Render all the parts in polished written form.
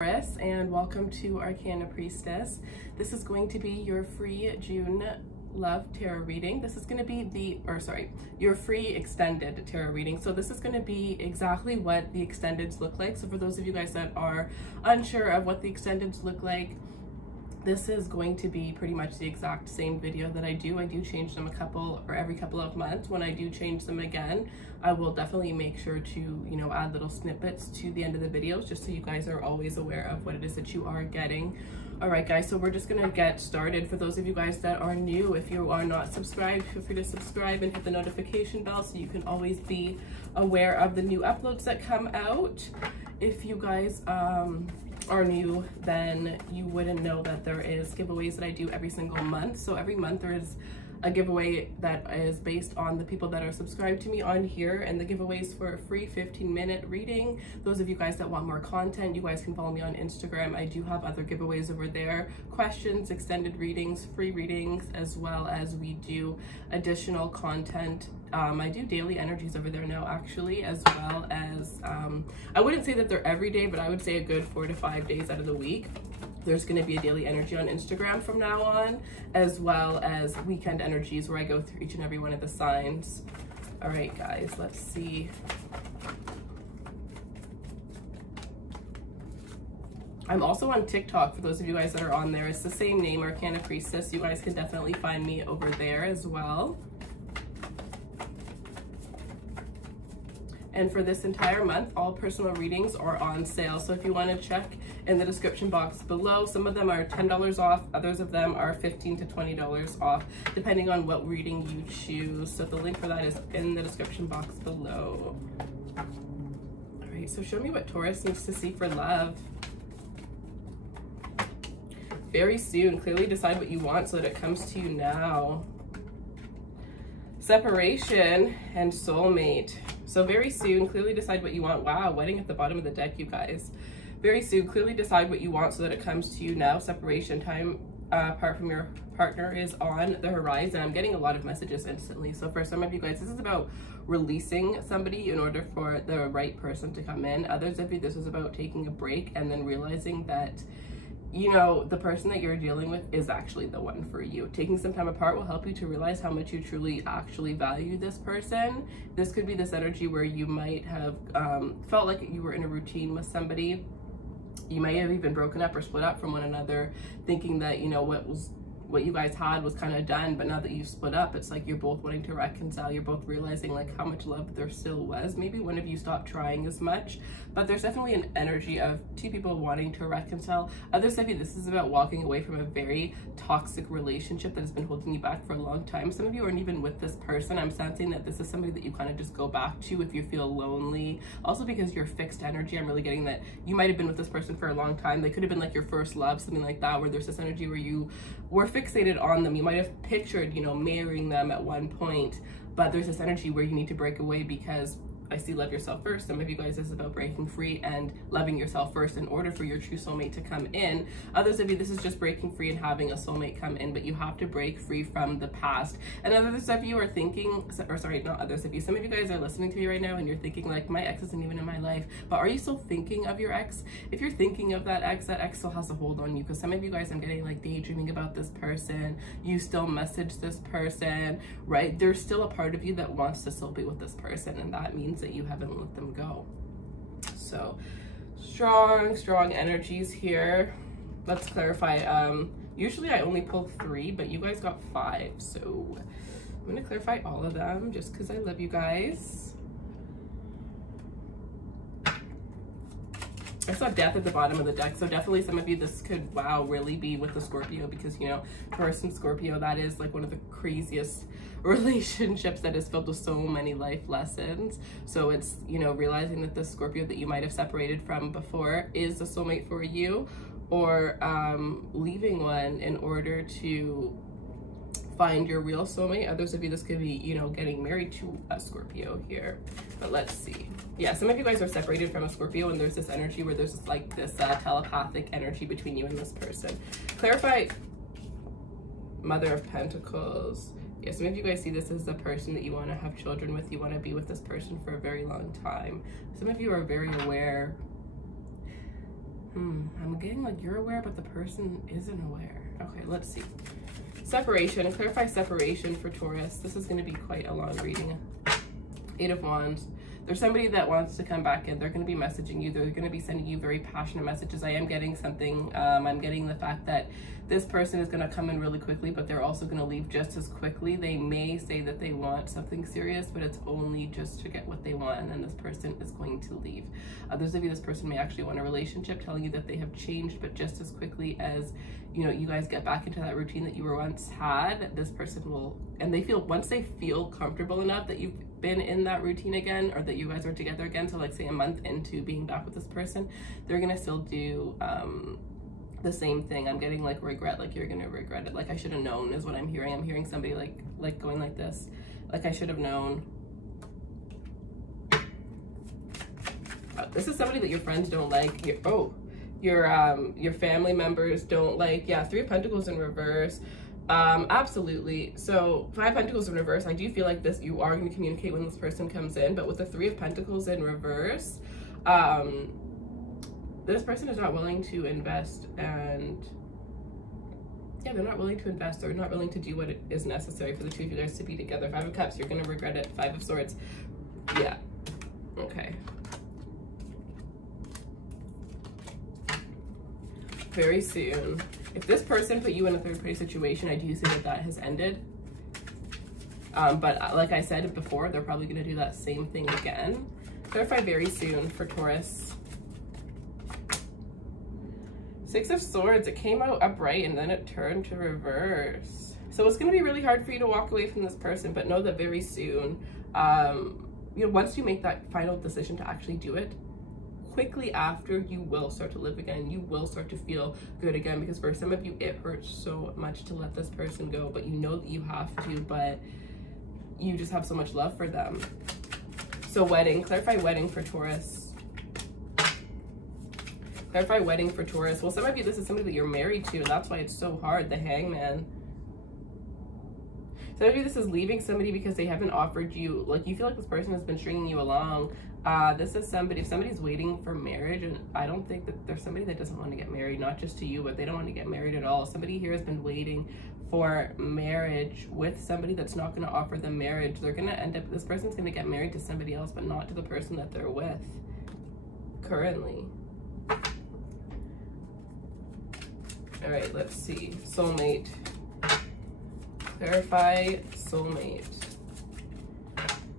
Taurus, and welcome to Arcana Priestess. This is going to be your free June love tarot reading. This is going to be your free extended tarot reading. So this is going to be exactly what the extendeds look like. So for those of you guys that are unsure of what the extendeds look like, this is going to be pretty much the exact same video that I do. I do change them every couple of months. When I do change them again, I will definitely make sure to, add little snippets to the end of the videos, just so you guys are always aware of what it is that you are getting. All right, guys, so we're just gonna get started. For those of you guys that are new, if you are not subscribed, feel free to subscribe and hit the notification bell so you can always be aware of the new uploads that come out. If you guys are new, then you wouldn't know that there is giveaways that I do every single month. So every month there is a giveaway that is based on the people that are subscribed to me on here, and the giveaways for a free 15-minute reading. Those of you guys that want more content, you guys can follow me on Instagram. I do have other giveaways over there: questions, extended readings, free readings, as well as we do additional content. I do daily energies over there now, actually, as well as I wouldn't say that they're every day, but I would say a good 4 to 5 days out of the week there's going to be a daily energy on Instagram from now on, as well as weekend energies where I go through each and every one of the signs. All right, guys, let's see. I'm also on TikTok for those of you guys that are on there. It's the same name, Arcana Priestess. You guys can definitely find me over there as well. And for this entire month, all personal readings are on sale. So if you want to check in the description box below, some of them are $10 off, others of them are $15 to $20 off, depending on what reading you choose. So the link for that is in the description box below. All right, so show me what Taurus needs to see for love. Very soon, clearly decide what you want so that it comes to you now. Separation and soulmate. So very soon, clearly decide what you want. Wow, wedding at the bottom of the deck, you guys. Very soon, clearly decide what you want so that it comes to you now. Separation time apart from your partner is on the horizon. I'm getting a lot of messages instantly. So for some of you guys, this is about releasing somebody in order for the right person to come in. Others of you, this is about taking a break and then realizing that the person that you're dealing with is actually the one for you. Taking some time apart will help you to realize how much you truly actually value this person. This could be this energy where you might have felt like you were in a routine with somebody. You may have even broken up or split up from one another, thinking that, what you guys had was kind of done, but now that you've split up, it's like you're both wanting to reconcile. You're both realizing like how much love there still was. Maybe one of you stopped trying as much, but there's definitely an energy of two people wanting to reconcile. Others of you, this is about walking away from a very toxic relationship that has been holding you back for a long time. Some of you aren't even with this person. I'm sensing that this is somebody that you kind of just go back to if you feel lonely. Also, because you're fixed energy, I'm really getting that you might have been with this person for a long time. They could have been like your first love, something like that, where there's this energy where you were fixated on them. You might have pictured, marrying them at one point, but there's this energy where you need to break away because I see love yourself first. Some of you guys, this is about breaking free and loving yourself first in order for your true soulmate to come in. Others of you, this is just breaking free and having a soulmate come in, but you have to break free from the past. And others of you are thinking, or sorry, not others of you, some of you guys are listening to me right now and you're thinking like, my ex isn't even in my life, but are you still thinking of your ex? If you're thinking of that ex still has a hold on you, because some of you guys, I'm getting like daydreaming about this person. You still message this person, right? There's still a part of you that wants to still be with this person, and that means that you haven't let them go. So strong energies here. Let's clarify. Usually I only pull 3, but you guys got 5, so I'm gonna clarify all of them just because I love you guys. I saw death at the bottom of the deck, so definitely some of you, this could, wow, really be with the Scorpio, because, Taurus and Scorpio, that is like one of the craziest relationships that is filled with so many life lessons. So it's, realizing that the Scorpio that you might have separated from before is the soulmate for you, or leaving one in order to find your real soulmate. Others of you, this could be, getting married to a Scorpio here. But let's see. Yeah, some of you guys are separated from a Scorpio, and there's this energy where there's this telepathic energy between you and this person. Clarify Mother of Pentacles. Yeah, some of you guys see this as the person that you want to have children with. You want to be with this person for a very long time. Some of you are very aware I'm getting like you're aware, but the person isn't aware. Okay, let's see. Separation. Clarify separation for Taurus. This is going to be quite a long reading. 8 of Wands. There's somebody that wants to come back in. They're going to be messaging you. They're going to be sending you very passionate messages. I am getting something. I'm getting the fact that this person is going to come in really quickly, but they're also going to leave just as quickly. They may say that they want something serious, but it's only just to get what they want, and then this person is going to leave. Others of you, this person may actually want a relationship, telling you that they have changed, but just as quickly as, you know, you guys get back into that routine that you were once had, this person will, and they feel, once they feel comfortable enough that you've been in that routine again, or that you guys are together again, so like say a month into being back with this person, they're gonna still do the same thing. I'm getting like regret, like you're gonna regret it, like I should have known is what I'm hearing. I'm hearing somebody like going like this, like I should have known. This is somebody that your friends don't like. Your family members don't like. Yeah, 3 of Pentacles in reverse. Absolutely. So 5 Pentacles in reverse, I do feel like this, you are going to communicate when this person comes in, but with the 3 of Pentacles in reverse, this person is not willing to invest, and yeah, they're not willing to invest. They're not willing to do what is necessary for the two of you guys to be together. 5 of Cups, you're going to regret it. 5 of Swords. Yeah. Okay. Very soon. If this person put you in a third party situation, I do see that that has ended. But like I said before, they're probably going to do that same thing again. Clarify very soon for Taurus. 6 of Swords, it came out upright and then it turned to reverse. So it's going to be really hard for you to walk away from this person, but know that very soon, you know, once you make that final decision to actually do it, quickly after, you will start to live again. You will start to feel good again, because for some of you, it hurts so much to let this person go, but you know that you have to, but you just have so much love for them. So wedding, clarify wedding for Taurus. Clarify wedding for Taurus. Well, some of you, this is somebody that you're married to, and that's why it's so hard. The Hangman. Some of you, this is leaving somebody because they haven't offered you, like you feel like this person has been stringing you along. This is somebody, if somebody's waiting for marriage, and I don't think that there's somebody that doesn't want to get married, not just to you, but they don't want to get married at all. Somebody here has been waiting for marriage with somebody that's not going to offer them marriage. They're going to end up, this person's going to get married to somebody else, but not to the person that they're with currently. All right, let's see. Soulmate. Clarify soulmate.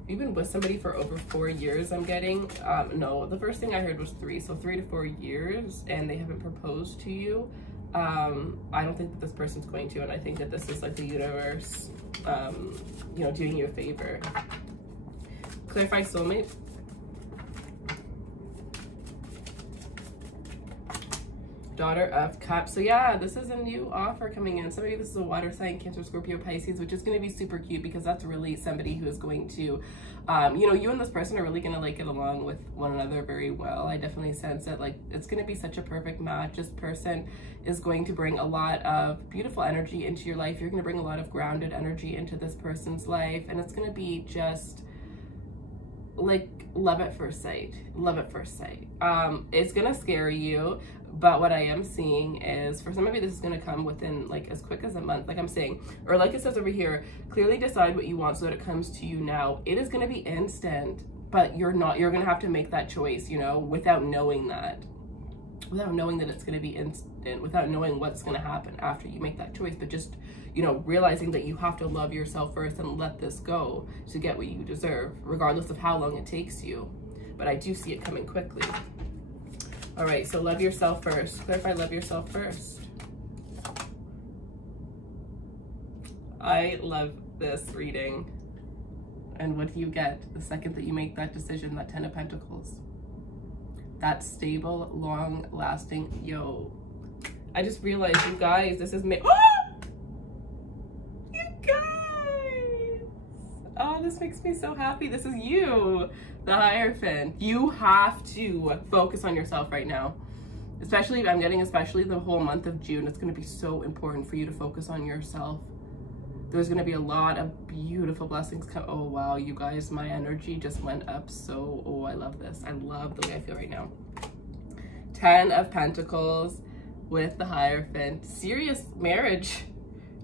You've been with somebody for over 4 years, I'm getting. No, the first thing I heard was 3. So 3 to 4 years, and they haven't proposed to you. I don't think that this person's going to, and I think that this is like the universe, you know, doing you a favor. Clarify soulmate. Daughter of Cups. So yeah, this is a new offer coming in. Some of you, this is a water sign, Cancer, Scorpio, Pisces, which is going to be super cute, because that's really somebody who is going to, you know, you and this person are really going to like get along with one another very well. I definitely sense it. Like, it's going to be such a perfect match. This person is going to bring a lot of beautiful energy into your life. You're going to bring a lot of grounded energy into this person's life, and it's going to be just like love at first sight. Love at first sight. It's gonna scare you, but what I am seeing is, for some of you, this is gonna come within like as quick as a month, like I'm saying, or like it says over here, clearly decide what you want so that it comes to you now. It is gonna be instant, but you're gonna have to make that choice, you know, without knowing that it's going to be instant, without knowing what's going to happen after you make that choice, but just, you know, realizing that you have to love yourself first and let this go to get what you deserve, regardless of how long it takes you. But I do see it coming quickly. All right, so love yourself first. Clarify love yourself first. I love this reading. And what do you get the second that you make that decision, that 10 of Pentacles? That stable, long-lasting, yo. I just realized, you guys, this is me. Oh! You guys! Oh, this makes me so happy. This is you, the Hierophant. You have to focus on yourself right now. Especially, I'm getting especially the whole month of June. It's going to be so important for you to focus on yourself. There's going to be a lot of beautiful blessings come. Oh, wow, you guys, my energy just went up. So, oh, I love this. I love the way I feel right now. 10 of Pentacles with the Hierophant. Serious marriage.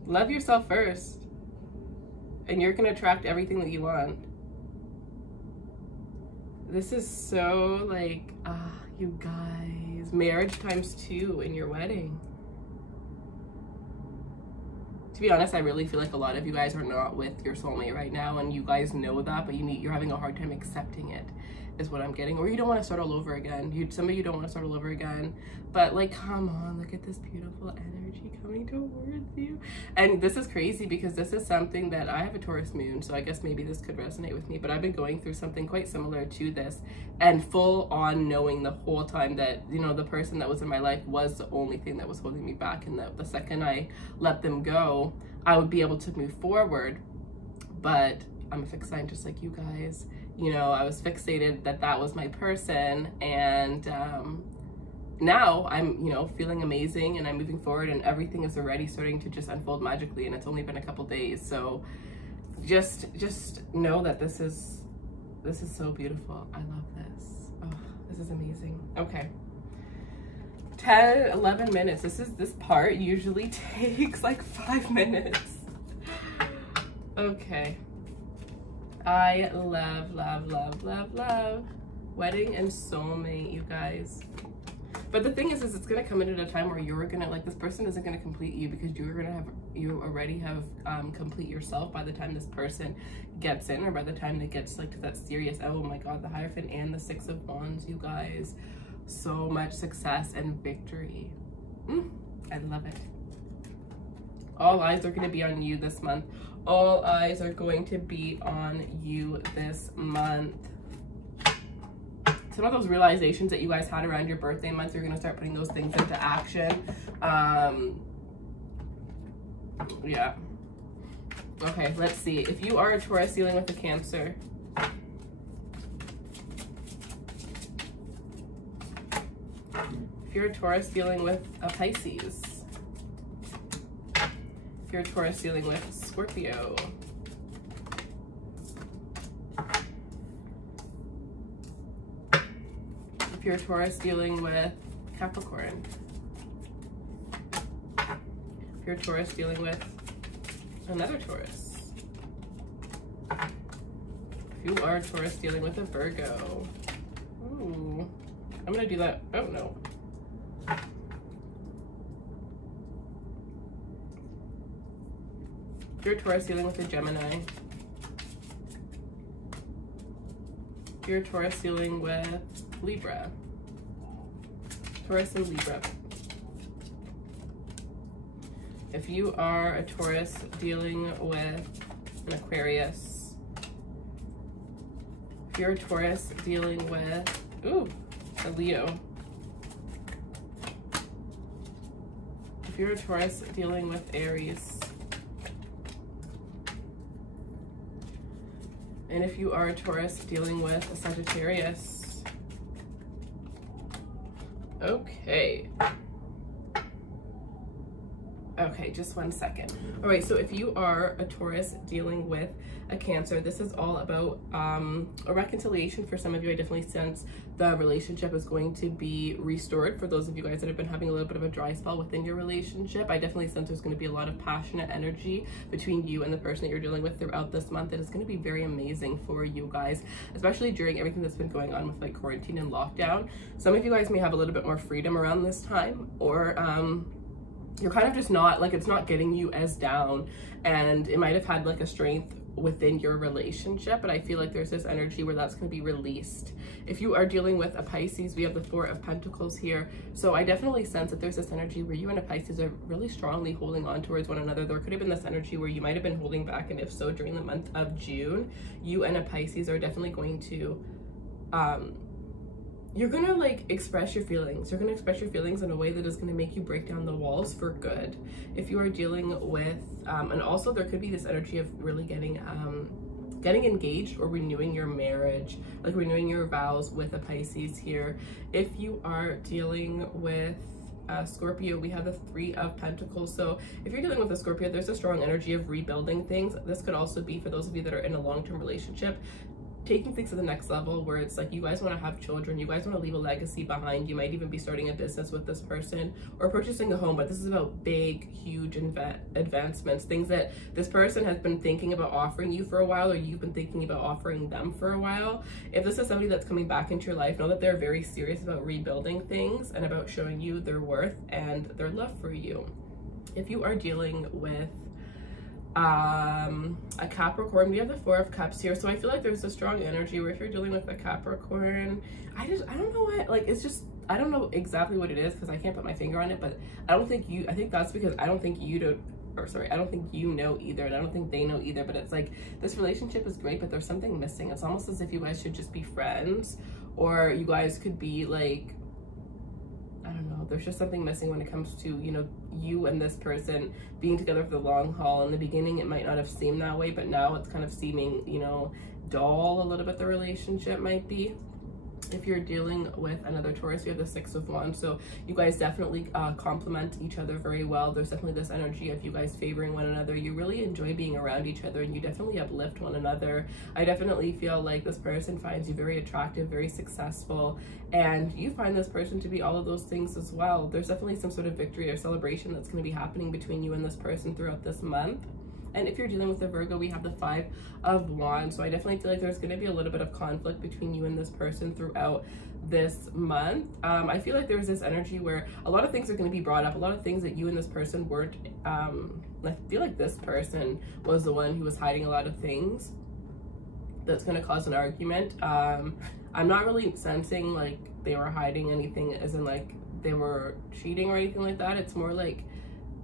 Love yourself first. And you're going to attract everything that you want. This is so like, you guys, marriage +2 in your wedding. To be honest, I really feel like a lot of you guys are not with your soulmate right now, and you guys know that, but you're having a hard time accepting it, is what I'm getting. Or you don't want to start all over again. Some of you don't want to start all over again. But like, come on, look at this beautiful energy coming towards you. And this is crazy because this is something that I have a Taurus moon, so I guess maybe this could resonate with me, but I've been going through something quite similar to this, and full on knowing the whole time that, you know, the person that was in my life was the only thing that was holding me back, and that the second I let them go, I would be able to move forward. But I'm a fixed sign just like you guys. You know, I was fixated that that was my person, and now I'm, you know, feeling amazing, and I'm moving forward, and everything is already starting to just unfold magically, and it's only been a couple days. So just know that this is so beautiful. I love this. Oh, this is amazing. Okay. 10, 11 minutes. This part usually takes like 5 minutes. Okay. I love wedding and soulmate, you guys. But the thing is it's gonna come in at a time where you're gonna, like, this person isn't gonna complete you, because you already have complete yourself by the time this person gets in, or by the time it gets like to that serious, oh my god, the Hierophant and the 6 of Wands, you guys. So much success and victory. I love it. All eyes are going to be on you this month. All eyes are going to be on you this month. Some of those realizations that you guys had around your birthday month, you're going to start putting those things into action. Yeah. Okay, let's see. If you are a Taurus dealing with a Cancer, if you're a Taurus dealing with a Pisces, if you're a Taurus dealing with Scorpio, if you're a Taurus dealing with Capricorn, if you're a Taurus dealing with another Taurus, if you are a Taurus dealing with a Virgo, ooh, I'm gonna do that. Oh no. If you're a Taurus dealing with a Gemini, if you're a Taurus dealing with Libra, Taurus and Libra. If you are a Taurus dealing with an Aquarius, if you're a Taurus dealing with, ooh, a Leo. If you're a Taurus dealing with Aries. And if you are a Taurus dealing with a Sagittarius. Okay. Okay, just 1 second. All right, so if you are a Taurus dealing with a Cancer, this is all about a reconciliation for some of you. I definitely sense the relationship is going to be restored for those of you guys that have been having a little bit of a dry spell within your relationship. I definitely sense there's going to be a lot of passionate energy between you and the person that you're dealing with throughout this month. It is going to be very amazing for you guys, especially during everything that's been going on with like quarantine and lockdown. Some of you guys may have a little bit more freedom around this time, or you're kind of just not, like, it's not getting you as down, and it might have had like a strength within your relationship, but I feel like there's this energy where that's going to be released. If you are dealing with a Pisces, we have the 4 of Pentacles here, so I definitely sense that there's this energy where you and a Pisces are really strongly holding on towards one another. There could have been this energy where you might have been holding back, and if so, during the month of June, you and a Pisces are definitely going to you're gonna like express your feelings. You're gonna express your feelings in a way that is gonna make you break down the walls for good. If you are dealing with, and also there could be this energy of really getting engaged or renewing your marriage, like renewing your vows with a Pisces here. If you are dealing with Scorpio, we have the 3 of Pentacles. So if you're dealing with a Scorpio, there's a strong energy of rebuilding things. This could also be for those of you that are in a long-term relationship. taking things to the next level, where it's like you guys want to have children, you guys want to leave a legacy behind. You might even be starting a business with this person or purchasing a home, but this is about big, huge advancements, things that this person has been thinking about offering you for a while, or you've been thinking about offering them for a while. If this is somebody that's coming back into your life, know that they're very serious about rebuilding things and about showing you their worth and their love for you. If you are dealing with a Capricorn, we have the Four of Cups here, so I feel like there's a strong energy where if you're dealing with a Capricorn, I don't know what, like, it's just, I don't know exactly what it is because I can't put my finger on it, but I think that's because I don't think you know either, and I don't think they know either. But it's like, this relationship is great, but there's something missing. It's almost as if you guys should just be friends, or you guys could be like, I don't know, there's just something missing when it comes to, you know, you and this person being together for the long haul. In the beginning, it might not have seemed that way, but now it's kind of seeming, you know, dull a little bit, the relationship might be. If you're dealing with another Taurus, you have the Six of Wands, so you guys definitely complement each other very well. There's definitely this energy of you guys favoring one another. You really enjoy being around each other, and you definitely uplift one another. I definitely feel like this person finds you very attractive, very successful, and you find this person to be all of those things as well. There's definitely some sort of victory or celebration that's going to be happening between you and this person throughout this month. And if you're dealing with a Virgo, we have the Five of Wands. So I definitely feel like there's going to be a little bit of conflict between you and this person throughout this month. I feel like there's this energy where a lot of things are going to be brought up, a lot of things that you and this person weren't. I feel like this person was the one who was hiding a lot of things that's going to cause an argument. I'm not really sensing like they were hiding anything as in like they were cheating or anything like that. It's more like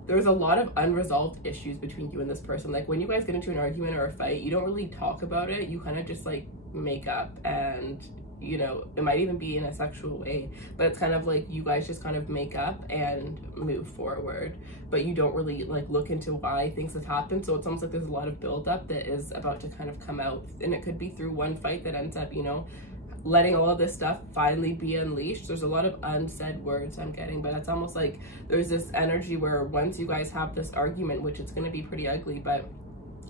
there's a lot of unresolved issues between you and this person. Like when you guys get into an argument or a fight, you don't really talk about it. You kind of just like make up, and you know, it might even be in a sexual way, but it's kind of like you guys just kind of make up and move forward, but you don't really like look into why things have happened. So it's almost like there's a lot of buildup that is about to kind of come out, and it could be through one fight that ends up, you know, letting all of this stuff finally be unleashed. There's a lot of unsaid words I'm getting, but it's almost like there's this energy where once you guys have this argument, which it's going to be pretty ugly, but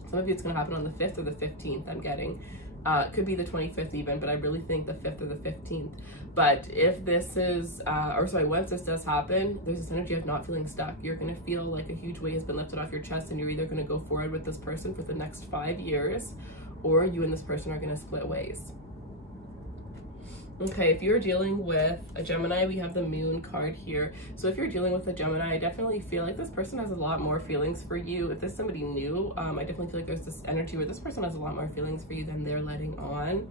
some of you it's going to happen on the 5th or the 15th, I'm getting. It could be the 25th even, but I really think the 5th or the 15th. But if this is, once this does happen, there's this energy of not feeling stuck. You're going to feel like a huge weight has been lifted off your chest, and you're either going to go forward with this person for the next 5 years, or you and this person are going to split ways. Okay, if you're dealing with a Gemini, we have the Moon card here. So if you're dealing with a Gemini, I definitely feel like this person has a lot more feelings for you. If this is somebody new, I definitely feel like there's this energy where this person has a lot more feelings for you than they're letting on.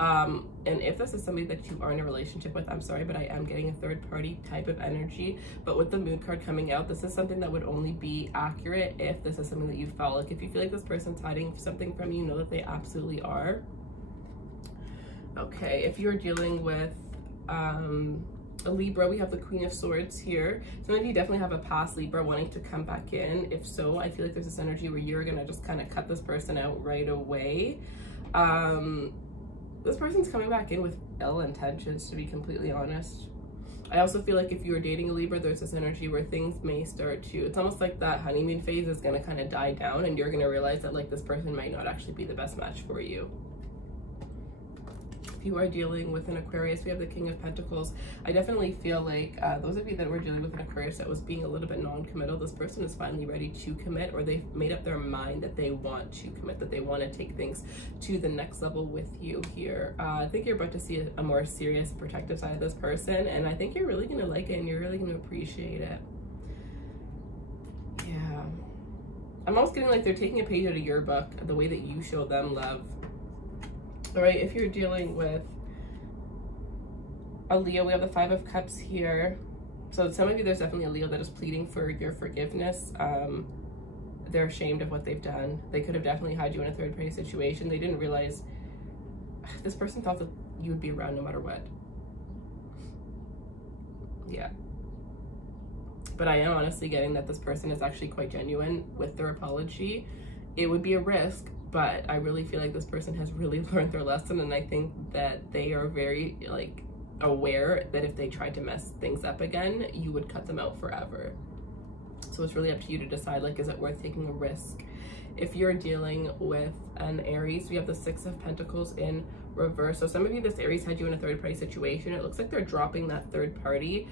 And if this is somebody that you are in a relationship with, I'm sorry, but I am getting a third party type of energy. But with the Moon card coming out, this is something that would only be accurate if this is something that you felt. Like if you feel like this person's hiding something from you, know that they absolutely are. Okay, if you're dealing with a Libra, we have the Queen of Swords here. Some of you definitely have a past Libra wanting to come back in. If so, I feel like there's this energy where you're gonna just kind of cut this person out right away. This person's coming back in with ill intentions, to be completely honest. I also feel like if you were dating a Libra, there's this energy where things may start to, it's almost like that honeymoon phase is gonna kind of die down, and you're gonna realize that like this person might not actually be the best match for you. If you are dealing with an Aquarius, we have the King of Pentacles. I definitely feel like those of you that were dealing with an Aquarius that was being a little bit non-committal, this person is finally ready to commit, or they've made up their mind that they want to commit, that they want to take things to the next level with you here. I think you're about to see a more serious, protective side of this person, and I think you're really going to like it, and you're really going to appreciate it. Yeah. I'm almost getting like they're taking a page out of your book, the way that you show them love. All right, if you're dealing with a Leo, we have the Five of Cups here. So some of you, there's definitely a Leo that is pleading for your forgiveness. They're ashamed of what they've done. They could have definitely had you in a third party situation. They didn't realize this person thought that you would be around no matter what. Yeah. But I am honestly getting that this person is actually quite genuine with their apology. It would be a risk, but I really feel like this person has really learned their lesson, and I think that they are very like aware that if they tried to mess things up again, you would cut them out forever. So it's really up to you to decide, like, is it worth taking a risk? If you're dealing with an Aries, we have the Six of Pentacles in reverse. So some of you, this Aries had you in a third party situation. It looks like they're dropping that third party.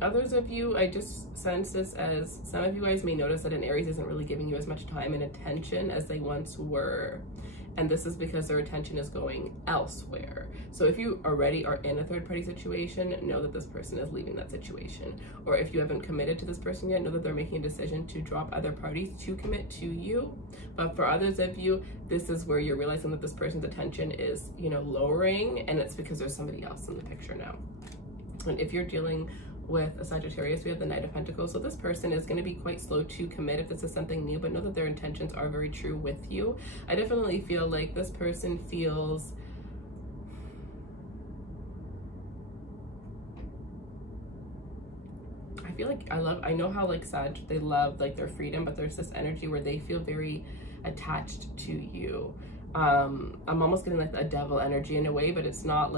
Others of you, I just sense this as some of you guys may notice that an Aries isn't really giving you as much time and attention as they once were. And this is because their attention is going elsewhere. So if you already are in a third party situation, know that this person is leaving that situation. Or if you haven't committed to this person yet, know that they're making a decision to drop other parties to commit to you. But for others of you, this is where you're realizing that this person's attention is, you know, lowering, and it's because there's somebody else in the picture now. And if you're dealing with a Sagittarius, we have the Knight of Pentacles. So this person is going to be quite slow to commit if this is something new, but know that their intentions are very true with you. I definitely feel like this person feels I know how like Sag, they love like their freedom, but there's this energy where they feel very attached to you. I'm almost getting like a devil energy in a way, but it's not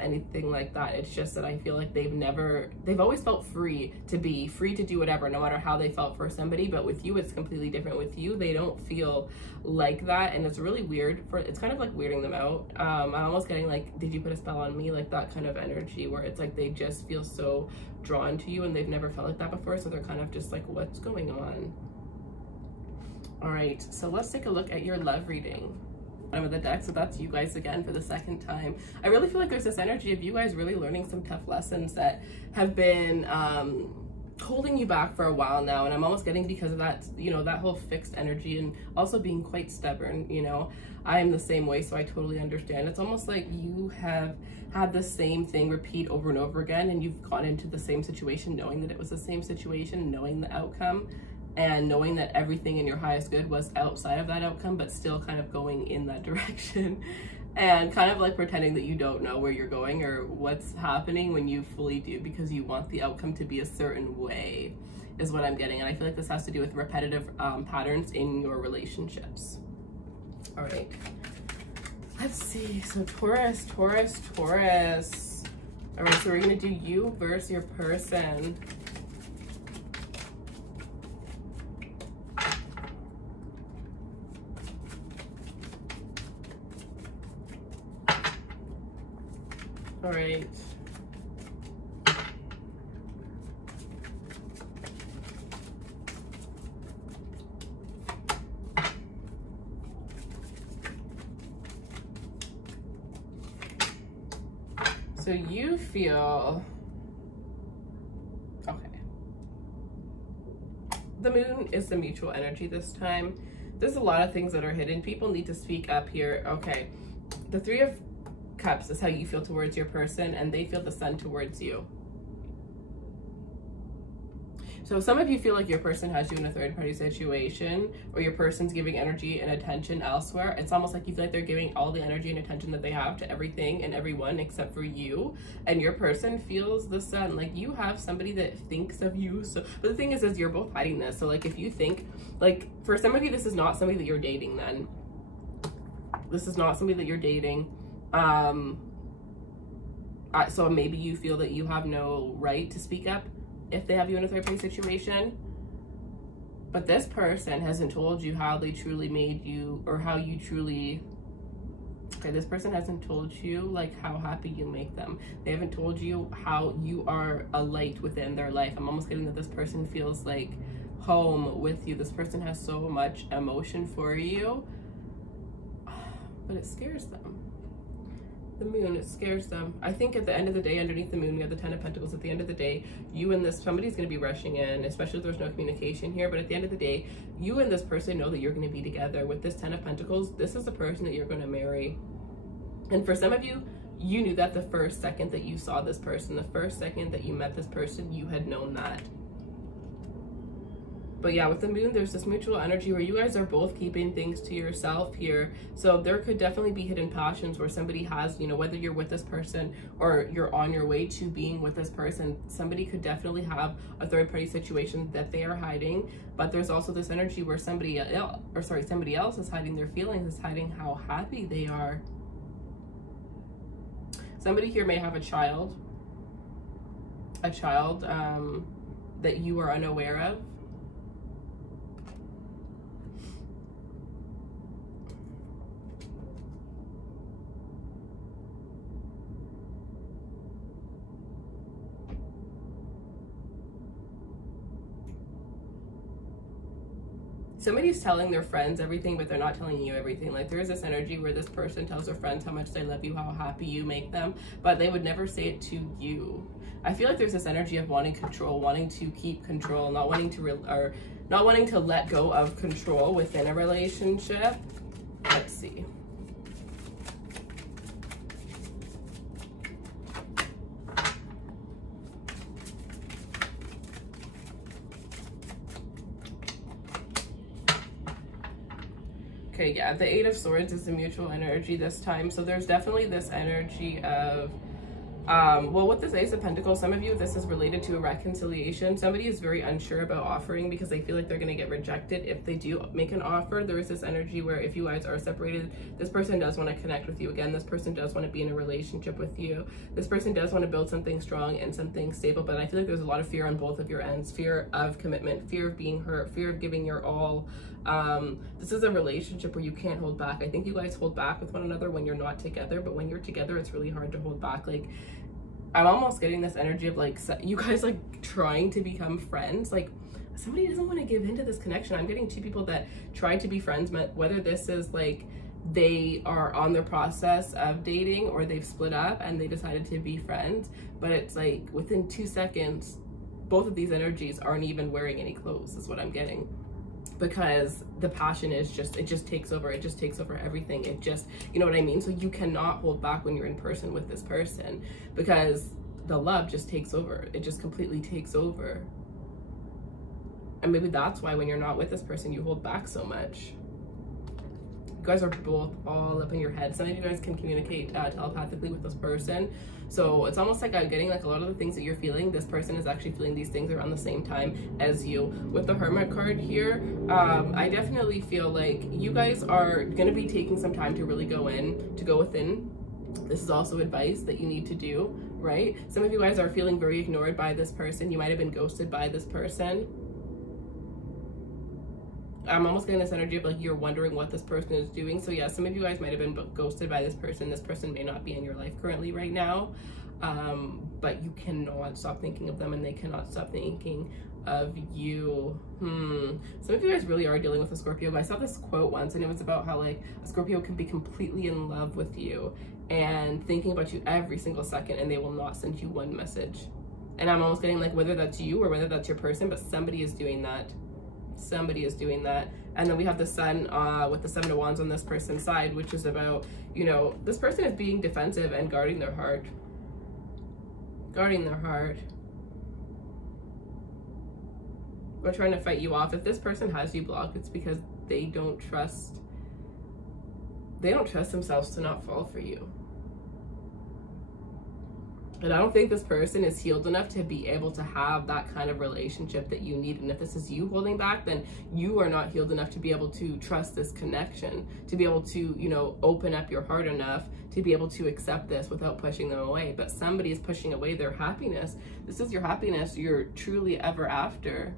anything like that. It's just that I feel like they've always felt free to do whatever, no matter how they felt for somebody. But with you, it's completely different. With you, they don't feel like that, and it's really weird. It's kind of like weirding them out. I'm almost getting like, did you put a spell on me? Like that kind of energy where it's like they just feel so drawn to you, and they've never felt like that before. So they're kind of just like, what's going on? All right, so let's take a look at your love reading of the deck. So that's you guys again for the second time. I really feel like there's this energy of you guys really learning some tough lessons that have been holding you back for a while now, and I'm almost getting, because of that, you know, that whole fixed energy and also being quite stubborn, you know. I am the same way, so I totally understand. It's almost like you have had the same thing repeat over and over again, and you've gone into the same situation knowing that it was the same situation, knowing the outcome, and knowing that everything in your highest good was outside of that outcome, but still kind of going in that direction, and kind of like pretending that you don't know where you're going or what's happening when you fully do, because you want the outcome to be a certain way, is what I'm getting. And I feel like this has to do with repetitive patterns in your relationships. All right, let's see. So Taurus. All right, so we're gonna do you versus your person. All right. So you feel, okay. The moon is the mutual energy this time. There's a lot of things that are hidden. People need to speak up here. Okay. The Three of Cups is how you feel towards your person, and they feel the Sun towards you. So some of you feel like your person has you in a third party situation, or your person's giving energy and attention elsewhere. It's almost like you feel like they're giving all the energy and attention that they have to everything and everyone except for you, and your person feels the Sun. Like you have somebody that thinks of you. So, but the thing is you're both hiding this. So like if you think, like for some of you, this is not somebody that you're dating then. This is not somebody that you're dating. So maybe you feel that you have no right to speak up if they have you in a third party situation, but this person hasn't told you how they truly made you, or how you truly, okay, this person hasn't told you like how happy you make them. They haven't told you how you are a light within their life. I'm almost getting that this person feels like home with you. This person has so much emotion for you, but it scares them. The moon, it scares them. I think at the end of the day, underneath the moon, we have the Ten of Pentacles. At the end of the day, you and this, somebody's going to be rushing in, especially if there's no communication here. But at the end of the day, you and this person know that you're going to be together. With this Ten of Pentacles, this is the person that you're going to marry. And for some of you, you knew that the first second that you saw this person, the first second that you met this person, you had known that. But yeah, with the moon, there's this mutual energy where you guys are both keeping things to yourself here. So there could definitely be hidden passions where somebody has, you know, whether you're with this person or you're on your way to being with this person, somebody could definitely have a third party situation that they are hiding. But there's also this energy where somebody else is hiding their feelings, is hiding how happy they are. Somebody here may have a child that you are unaware of. Somebody's telling their friends everything, but they're not telling you everything. Like, there is this energy where this person tells their friends how much they love you, how happy you make them, but they would never say it to you. I feel like there's this energy of wanting control, wanting to keep control, not wanting to let go of control within a relationship. Let's see. Okay, yeah, the Eight of Swords is the mutual energy this time. So there's definitely this energy of, well, with this Ace of Pentacles, some of you, this is related to a reconciliation. Somebody is very unsure about offering because they feel like they're going to get rejected if they do make an offer. There is this energy where if you guys are separated, this person does want to connect with you again. This person does want to be in a relationship with you. This person does want to build something strong and something stable, but I feel like there's a lot of fear on both of your ends. Fear of commitment, fear of being hurt, fear of giving your all. This is a relationship where you can't hold back. I think you guys hold back with one another when you're not together, but when you're together, it's really hard to hold back. Like, I'm almost getting this energy of like you guys like trying to become friends. Like, somebody doesn't want to give into this connection. I'm getting two people that try to be friends, whether this is like they are on their process of dating or they've split up and they decided to be friends, but it's like within 2 seconds, both of these energies aren't even wearing any clothes, is what I'm getting. Because the passion is just, it just takes over. It just takes over everything. It just, you know what I mean? So you cannot hold back when you're in person with this person because the love just takes over. It just completely takes over. And maybe that's why when you're not with this person, you hold back so much. You guys are both all up in your head. Some of you guys can communicate telepathically with this person. So it's almost like I'm getting like a lot of the things that you're feeling, this person is actually feeling these things around the same time as you. With the Hermit card here, I definitely feel like you guys are going to be taking some time to really go within. This is also advice that you need to do, right? Some of you guys are feeling very ignored by this person. You might have been ghosted by this person. I'm almost getting this energy of like you're wondering what this person is doing. So yeah, some of you guys might have been ghosted by this person. This person may not be in your life currently right now, but you cannot stop thinking of them and they cannot stop thinking of you. Some of you guys really are dealing with a Scorpio. I saw this quote once and it was about how like a Scorpio can be completely in love with you and thinking about you every single second and they will not send you one message. And I'm almost getting like whether that's you or whether that's your person, but somebody is doing that. Somebody is doing that. And then we have the Sun with the Seven of Wands on this person's side, which is about, you know, this person is being defensive and guarding their heart. Guarding their heart. We're trying to fight you off. If this person has you blocked, it's because they don't trust themselves to not fall for you. And I don't think this person is healed enough to be able to have that kind of relationship that you need. And if this is you holding back, then you are not healed enough to be able to trust this connection, to be able to, you know, open up your heart enough to be able to accept this without pushing them away. But somebody is pushing away their happiness. This is your happiness you're truly ever after.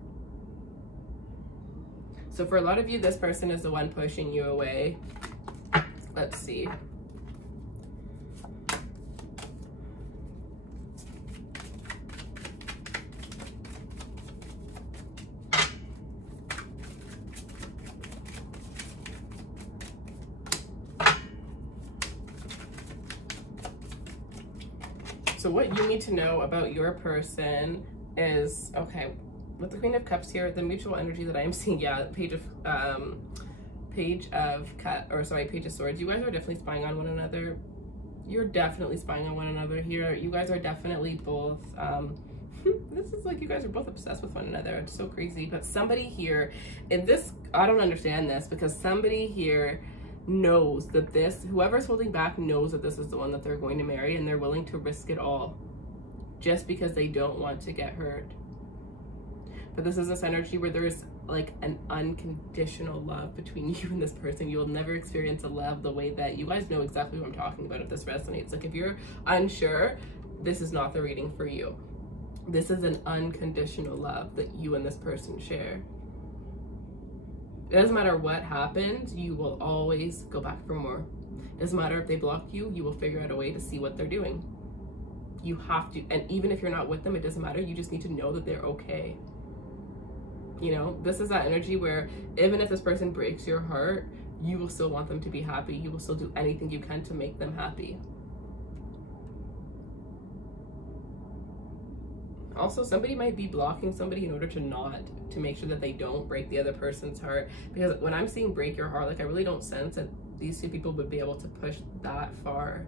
So for a lot of you, this person is the one pushing you away. Let's see. So what you need to know about your person is, okay, with the Queen of Cups here, the mutual energy that I am seeing, yeah, Page of Swords. You guys are definitely spying on one another. You're definitely spying on one another here. You guys are definitely both, this is like you guys are both obsessed with one another. It's so crazy. But somebody here, and this, I don't understand this because somebody here knows that whoever's holding back knows that this is the one that they're going to marry and they're willing to risk it all just because they don't want to get hurt. But this is this energy where there's like an unconditional love between you and this person. You will never experience a love the way that you guys know exactly what I'm talking about if this resonates. Like if you're unsure, this is not the reading for you. This is an unconditional love that you and this person share. It doesn't matter what happens, you will always go back for more. It doesn't matter if they block you, you will figure out a way to see what they're doing. You have to, and even if you're not with them, it doesn't matter. You just need to know that they're okay. You know, this is that energy where even if this person breaks your heart, you will still want them to be happy. You will still do anything you can to make them happy. Also, somebody might be blocking somebody in order to make sure that they don't break the other person's heart. Because when I'm seeing break your heart, like, I really don't sense that these two people would be able to push that far.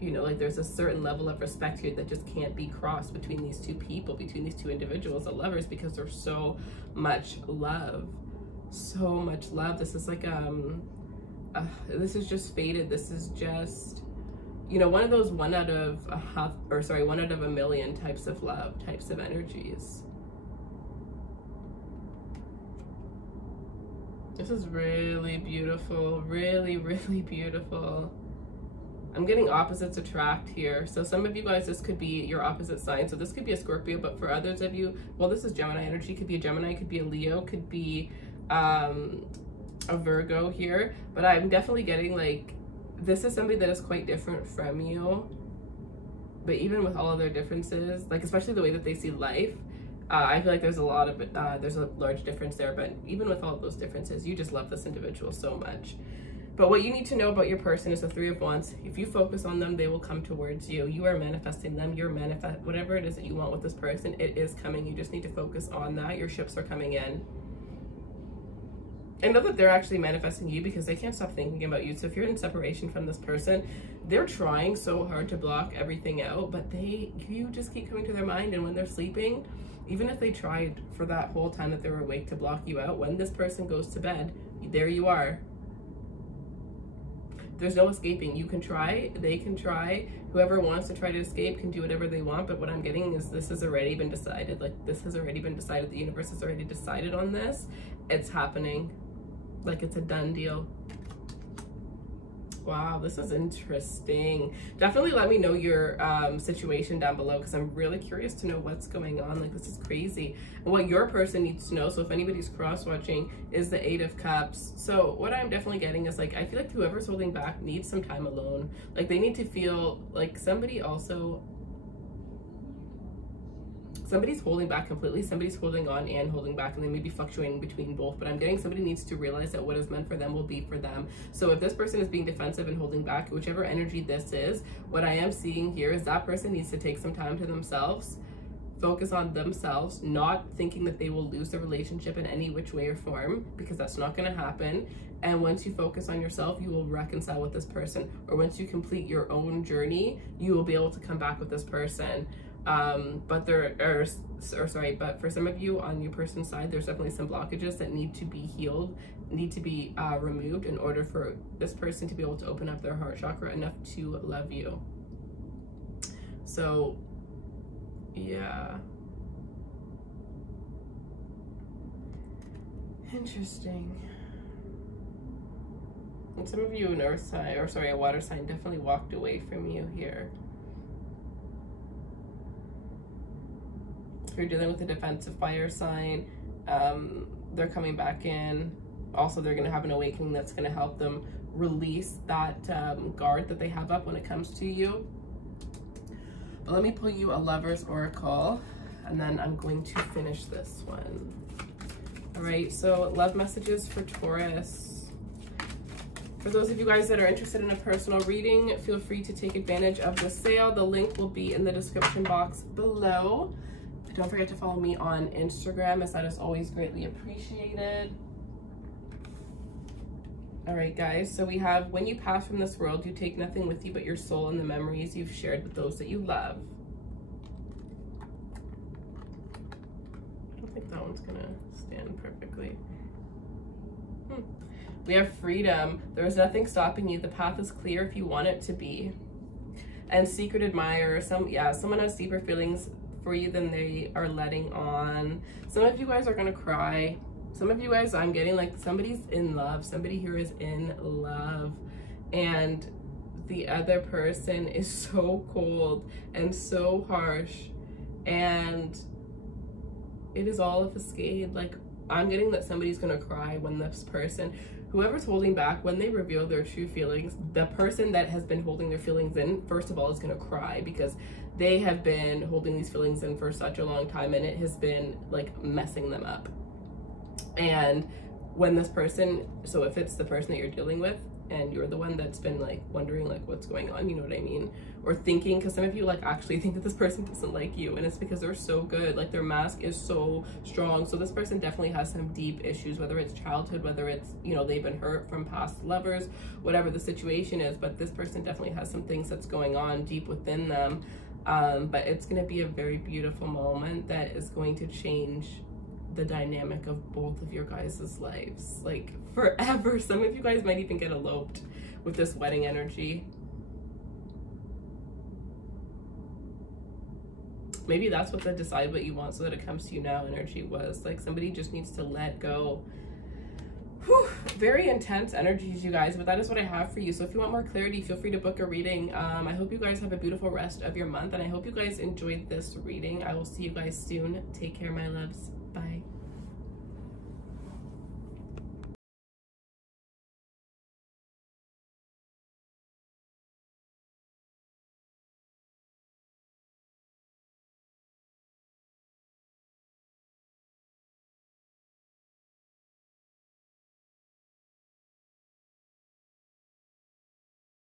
You know, like, there's a certain level of respect here that just can't be crossed between these two people, between these two individuals, the lovers, because there's so much love. So much love. This is like, this is just fated. This is just, you know, one of those one out of a million types of love, types of energies. This is really beautiful, really, really beautiful. I'm getting opposites attract here. So some of you guys, this could be your opposite sign. So this could be a Scorpio, but for others of you, well, this is Gemini energy. Could be a Gemini, could be a Leo, could be a Virgo here. But I'm definitely getting, like, this is somebody that is quite different from you. But even with all of their differences, like, especially the way that they see life, I feel like there's a lot of there's a large difference there. But even with all of those differences, you just love this individual so much. But what you need to know about your person is the Three of Wands. If you focus on them, they will come towards you. You are manifesting them. You're whatever it is that you want with this person, it is coming. You just need to focus on that. Your ships are coming in. I know that they're actually manifesting you because they can't stop thinking about you. So if you're in separation from this person, they're trying so hard to block everything out, but you just keep coming to their mind. And when they're sleeping, even if they tried for that whole time that they were awake to block you out, when this person goes to bed, there you are. There's no escaping. You can try, they can try. Whoever wants to try to escape can do whatever they want, but what I'm getting is this has already been decided. Like, this has already been decided. The universe has already decided on this. It's happening. Like, it's a done deal. Wow, this is interesting. Definitely let me know your situation down below, because I'm really curious to know what's going on. Like, this is crazy. And what your person needs to know, so if anybody's cross-watching, is the Eight of Cups. So what I'm definitely getting is, like, I feel like whoever's holding back needs some time alone. Like, they need to feel like somebody's holding back completely, somebody's holding on and holding back, and they may be fluctuating between both. But I'm getting somebody needs to realize that what is meant for them will be for them. So if this person is being defensive and holding back, whichever energy this is, what I am seeing here is that person needs to take some time to themselves, focus on themselves, not thinking that they will lose the relationship in any which way or form, because that's not going to happen. And once you focus on yourself, you will reconcile with this person. Or once you complete your own journey, you will be able to come back with this person. But for some of you on your person's side, there's definitely some blockages that need to be healed, need to be removed in order for this person to be able to open up their heart chakra enough to love you. So, yeah. Interesting. And some of you, an earth sign, or sorry, a water sign, definitely walked away from you here. You're dealing with a defensive fire sign, they're coming back in. Also, they're going to have an awakening that's going to help them release that guard that they have up when it comes to you. But let me pull you a Lover's Oracle, and then I'm going to finish this one. All right, so love messages for Taurus. For those of you guys that are interested in a personal reading, feel free to take advantage of the sale. The link will be in the description box below. Don't forget to follow me on Instagram, as that is always greatly appreciated. All right, guys, so we have, when you pass from this world, you take nothing with you but your soul and the memories you've shared with those that you love. I don't think that one's gonna stand perfectly. We have freedom. There is nothing stopping you. The path is clear if you want it to be. And secret admirer, someone has deeper feelings for you than they are letting on. Some of you guys are gonna cry. Some of you guys, I'm getting like somebody's in love. Somebody here is in love, and the other person is so cold and so harsh, and it is all a facade. Like, I'm getting that somebody's gonna cry when this person, whoever's holding back, when they reveal their true feelings, the person that has been holding their feelings in, first of all, is gonna cry because they have been holding these feelings in for such a long time, and it has been like messing them up. And when this person, so if it's the person that you're dealing with and you're the one that's been like wondering like what's going on, you know what I mean, or thinking, because some of you like actually think that this person doesn't like you, and it's because they're so good, like their mask is so strong. So this person definitely has some deep issues, whether it's childhood, whether it's, you know, they've been hurt from past lovers, whatever the situation is, but this person definitely has some things that's going on deep within them. But it's going to be a very beautiful moment that is going to change the dynamic of both of your guys' lives, like forever. Some of you guys might even get eloped with this wedding energy. Maybe that's what the decide what you want so that it comes to you now energy was. Like, somebody just needs to let go. Whew, very intense energies, you guys, but that is what I have for you. So if you want more clarity, feel free to book a reading. I hope you guys have a beautiful rest of your month, and I hope you guys enjoyed this reading. I will see you guys soon. Take care, my loves. Bye.